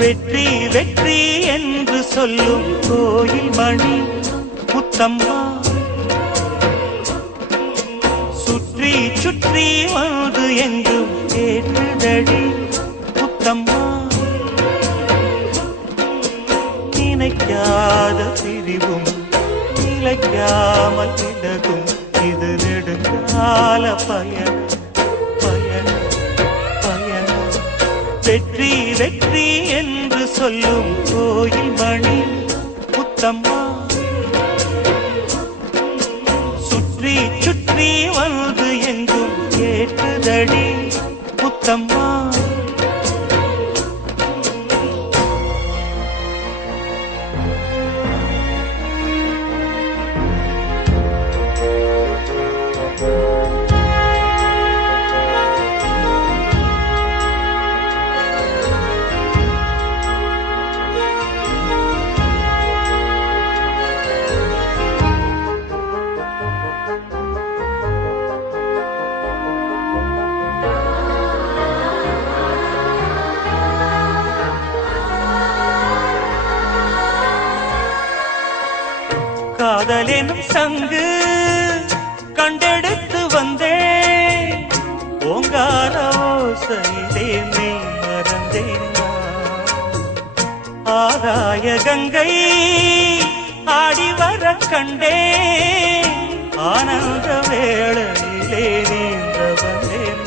வெற்றி வெற்றி என்று சொல்லும் கோயில் மணி முத்தம்மா, சுற்றி சுற்றி வந்து எங்கும் கேட்டுதடி முத்தம்மா. நினைக்காத பிரிவும் நிலைக்காமல் விலகும், இது நெடுங்கால பயணம் பயணம் பயணம். வெற்றி வெற்றி என்று சொல்லும் கோயில் மணி முத்தம்மா, சுற்றி சுற்றி வந்து எங்கும் கேட்டுதடி முத்தம்மா. காதலினும் சங்கு கண்டெடுத்து வந்தேன், ஓங்கார ஓசையிலே நீ மறந்தேன். ஆகாய கங்கை ஆடி வர கண்டேன், ஆனந்த வேளையிலே நீந்த வந்தேன்.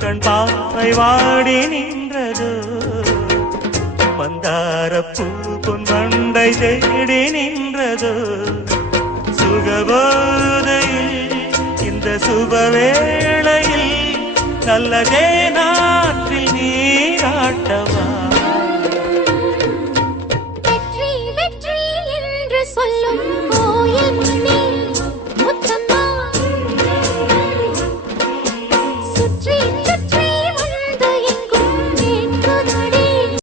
கண் பாவை வாடி நின்றது, மந்தாரப்பூ பொன்மண்டை தேடி நின்றது. சுகபோதையில் இந்த சுபவேளையில் நல்லதே நாட்டில் நீராட்டவா. வெற்றி வெற்றி என்று சொல்லும் கோயில்